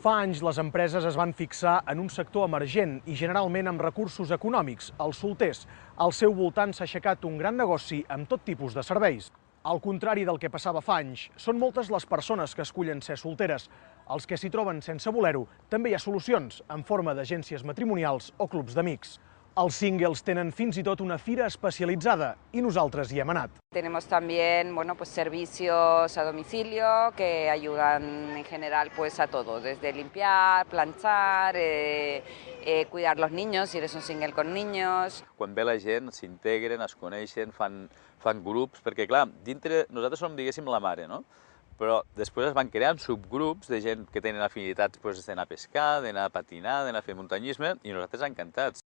Fa anys les empreses es van fixar en un sector emergent i generalment amb recursos econòmics, els solters. Al seu voltant s'ha aixecat un gran negoci amb tot tipus de serveis. Al contrari del que passava fa anys, són moltes les persones que escullen ser solteres. Els que s'hi troben sense voler-ho, també hi ha solucions, en forma d'agències matrimonials o clubs d'amics. Els singles tenen fins i tot una fira especialitzada i nosaltres hi hem anat. Tenemos también servicios a domicilio que ayudan en general a todo, desde limpiar, planchar, cuidar los niños, si eres un single con niños. Quan ve la gent, s'integren, es coneixen, fan grups, perquè clar, dintre nosaltres som, diguéssim, la mare, no? Però després es van creant subgrups de gent que tenen afinitats d'anar a pescar, d'anar a patinar, d'anar a fer muntanyisme, i nosaltres encantats.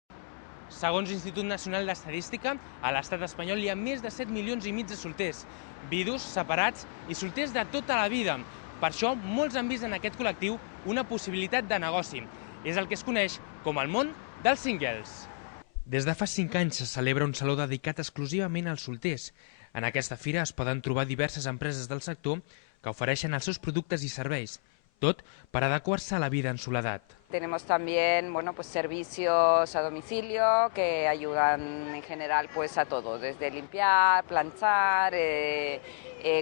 Segons l'Institut Nacional d'Estadística, a l'estat espanyol hi ha més de 7,5 milions de solters, vidus, separats i solters de tota la vida. Per això, molts han vist en aquest col·lectiu una possibilitat de negoci. És el que es coneix com el món dels singles. Des de fa 5 anys se celebra un saló dedicat exclusivament als solters. En aquesta fira es poden trobar diverses empreses del sector que ofereixen els seus productes i serveis, tot per adequar-se a la vida en soledat. Tenemos también servicios a domicilio que ayudan en general a todo, desde limpiar, planchar,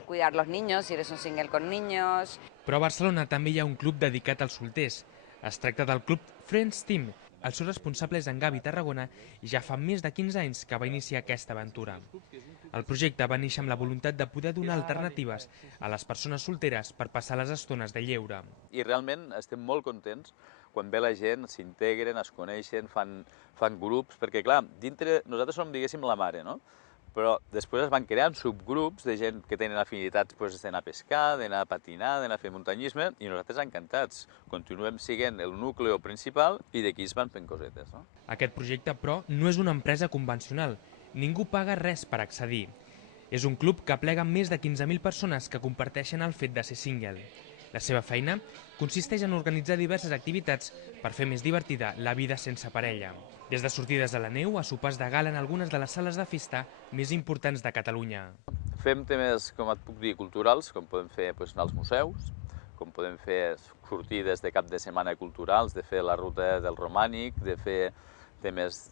cuidar los niños, si eres un single con niños. Però a Barcelona també hi ha un club dedicat als solters. Es tracta del club Friends Team. El seu responsable és en Gavi Tarragona i ja fa més de 15 anys que va iniciar aquesta aventura. El projecte va néixer amb la voluntat de poder donar alternatives a les persones solteres per passar les estones de lleure. I realment estem molt contents quan ve la gent, s'integren, es coneixen, fan grups, perquè clar, dintre nosaltres som, diguéssim, la mare, no? Però després es van creant subgrups de gent que tenen afinitats d'anar a pescar, d'anar a patinar, d'anar a fer muntanyisme, i nosaltres encantats. Continuem sent el nucli principal i d'aquí es van fent cosetes, no? Aquest projecte, però, no és una empresa convencional. Ningú paga res per accedir. És un club que aplega més de 15.000 persones que comparteixen el fet de ser single. La seva feina consisteix en organitzar diverses activitats per fer més divertida la vida sense parella. Des de sortides a la neu a sopars de gala en algunes de les sales de festa més importants de Catalunya. Fem temes, com et puc dir, culturals, com podem fer anar als museus, com podem fer sortides de cap de setmana culturals, de fer la ruta del Romànic, de fer temes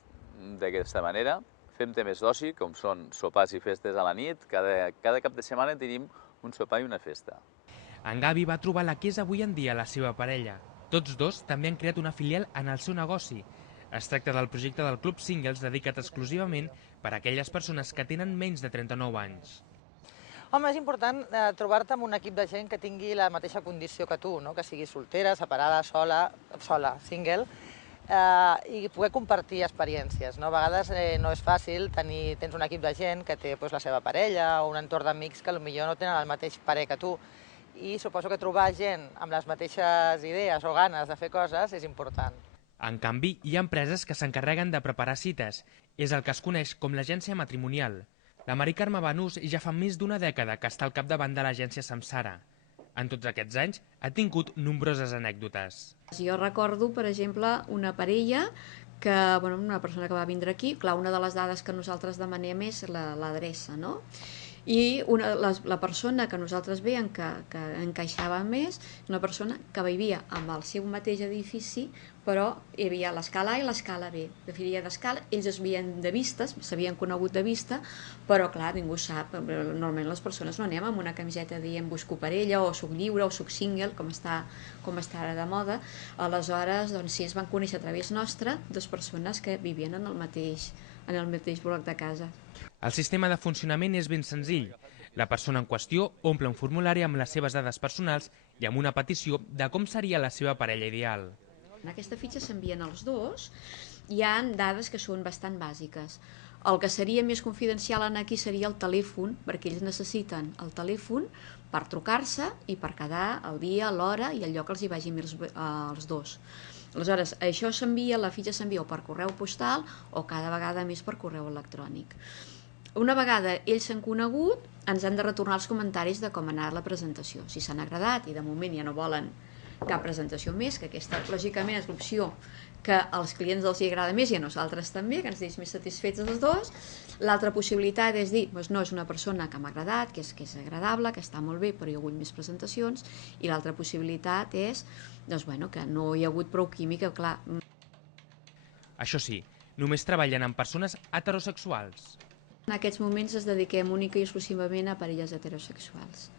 d'aquesta manera. Fem temes d'oci, com són sopars i festes a la nit. Cada cap de setmana tenim un sopar i una festa. En Gavi va trobar la que és avui en dia la seva parella. Tots dos també han creat una filial en el seu negoci. Es tracta del projecte del Club Singles dedicat exclusivament per a aquelles persones que tenen menys de 39 anys. Home, és important trobar-te amb un equip de gent que tingui la mateixa condició que tu, no? Que sigui soltera, separada, sola, single, i poder compartir experiències. No? A vegades no és fàcil tens un equip de gent que té la seva parella o un entorn d'amics que potser no tenen el mateix parer que tu, i suposo que trobar gent amb les mateixes idees o ganes de fer coses és important. En canvi, hi ha empreses que s'encarreguen de preparar cites. És el que es coneix com l'agència matrimonial. La Mari Carme Banús ja fa més d'una dècada que està al capdavant de l'agència Samsara. En tots aquests anys ha tingut nombroses anècdotes. Jo recordo, per exemple, una parella una persona que va vindre aquí. Clar, una de les dades que nosaltres demanem és l'adreça, no? I la persona que nosaltres veiem que encaixava més, una persona que vivia amb el seu mateix edifici, però hi havia l'escala A i l'escala B. De filia d'escala, ells es veien de vista, s'havien conegut de vista, però clar, ningú sap, normalment les persones no anem amb una camiseta dient busco parella, o soc lliure, o soc single, com està ara de moda. Aleshores, sí, es van conèixer a través nostre dues persones que vivien en el mateix bloc de casa. El sistema de funcionament és ben senzill. La persona en qüestió omple un formulari amb les seves dades personals i amb una petició de com seria la seva parella ideal. En aquesta fitxa s'envien els dos. Hi ha dades que són bastant bàsiques. El que seria més confidencial aquí seria el telèfon, perquè ells necessiten el telèfon per trucar-se i per quedar el dia, l'hora i el lloc que els hi vagi més als dos. Aleshores, això s'envia, la fitxa s'envia o per correu postal o cada vegada més per correu electrònic. Una vegada ells s'han conegut, ens han de retornar els comentaris de com ha anat la presentació. Si s'han agradat i de moment ja no volen cap presentació més, que aquesta lògicament és l'opció que als clients els agrada més i a nosaltres també, que ens deixa més satisfets els dos. L'altra possibilitat és dir, doncs no, és una persona que m'ha agradat, que és agradable, que està molt bé, però hi ha hagut més presentacions, i l'altra possibilitat és doncs, bueno, que no hi ha hagut prou química, clar. Això sí, només treballen amb persones heterosexuals. En aquests moments es dediquem única i exclusivament a parelles heterosexuals.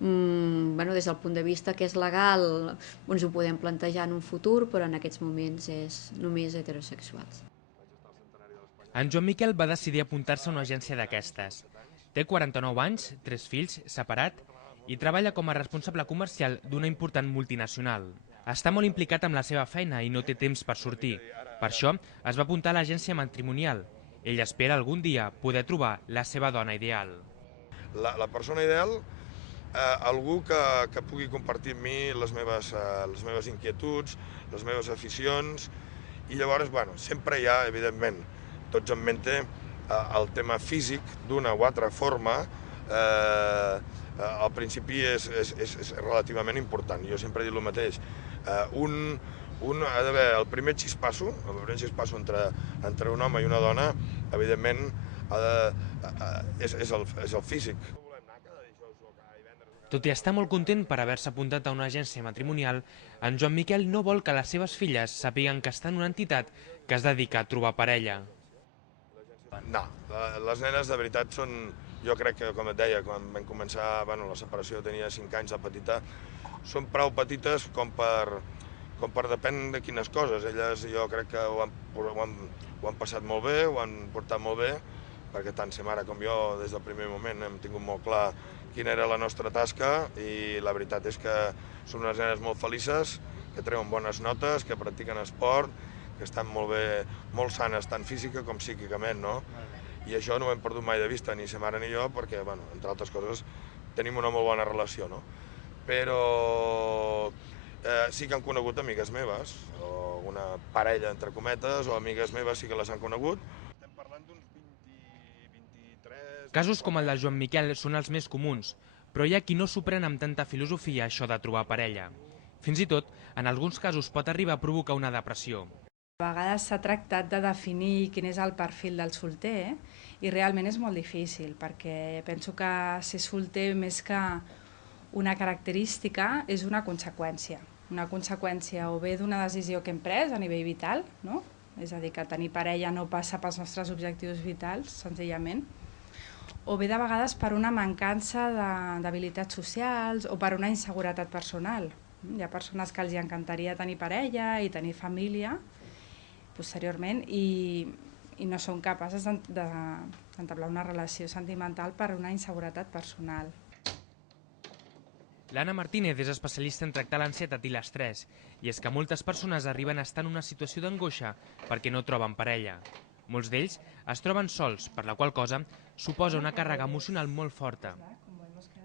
Bueno, des del punt de vista que és legal ens ho podem plantejar en un futur, però en aquests moments és només heterosexuals. En Joan Miquel va decidir apuntar-se a una agència d'aquestes. Té 49 anys, 3 fills, separat, i treballa com a responsable comercial d'una important multinacional. Està molt implicat amb la seva feina i no té temps per sortir. Per això es va apuntar a l'agència matrimonial. Ell espera algun dia poder trobar la seva dona ideal. La persona ideal, algú que pugui compartir amb mi les meves inquietuds, les meves aficions, i llavors, bueno, sempre hi ha, evidentment, tots en mente el tema físic d'una o altra forma. Al principi és relativament important, jo sempre he dit el mateix. Ha d'haver el primer xispasso entre un home i una dona, evidentment, és el físic. Tot i estar molt content per haver-se apuntat a una agència matrimonial, en Joan Miquel no vol que les seves filles sàpiguen que està en una entitat que es dedica a trobar parella. No, les nenes de veritat són, jo crec que, com et deia, quan vam començar, bueno, la separació tenia 5 anys de petita, són prou petites com per depèn de quines coses. Elles jo crec que ho han passat molt bé, ho han portat molt bé, perquè tant sa mare com jo des del primer moment hem tingut molt clar quina era la nostra tasca, i la veritat és que són unes nenes molt felices, que treuen bones notes, que practiquen esport, que estan molt bé, molt sanes, tant física com psíquicament, no? I això no ho hem perdut mai de vista, ni sa mare ni jo, perquè, bueno, entre altres coses, tenim una molt bona relació, no? Però sí que han conegut amigues meves, o una parella, entre cometes, o amigues meves sí que les han conegut. Estem parlant d'uns 23... Casos com el de Joan Miquel són els més comuns, però hi ha qui no s'ho pren amb tanta filosofia això de trobar parella. Fins i tot, en alguns casos pot arribar a provocar una depressió. A vegades s'ha tractat de definir quin és el perfil del solter, i realment és molt difícil, perquè penso que ser solter, més que una característica, és una conseqüència. Una conseqüència o bé d'una decisió que hem pres a nivell vital, no? És a dir, que tenir parella no passa pels nostres objectius vitals, senzillament, o bé de vegades per una mancança d'habilitats socials o per una inseguretat personal. Hi ha persones que els encantaria tenir parella i tenir família posteriorment i no són capaces d'entablar una relació sentimental per una inseguretat personal. L'Anna Martínez és especialista en tractar l'ansietat i l'estrès, i és que moltes persones arriben a estar en una situació d'angoixa perquè no troben parella. Molts d'ells es troben sols, per la qual cosa suposa una càrrega emocional molt forta.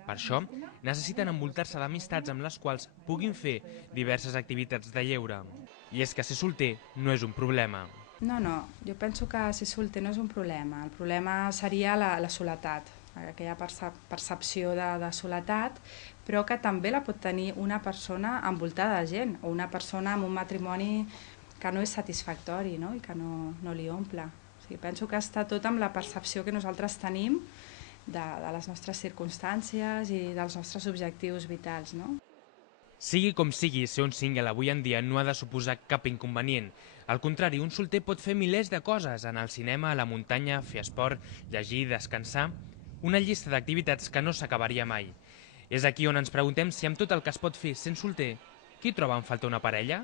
Per això, necessiten envoltar-se d'amistats amb les quals puguin fer diverses activitats de lleure. I és que ser solter no és un problema. No, jo penso que ser solter no és un problema. El problema seria la soledat, aquella percepció de soledat, però que també la pot tenir una persona envoltada de gent, o una persona amb un matrimoni que no és satisfactori, no? I que no li omple. O sigui, penso que està tot amb la percepció que nosaltres tenim de les nostres circumstàncies i dels nostres objectius vitals, no? Sigui com sigui, ser un single avui en dia no ha de suposar cap inconvenient. Al contrari, un solter pot fer milers de coses, anar al cinema, a la muntanya, fer esport, llegir, descansar... Una llista d'activitats que no s'acabaria mai. És aquí on ens preguntem si amb tot el que es pot fer sent solter, qui troba en falta una parella?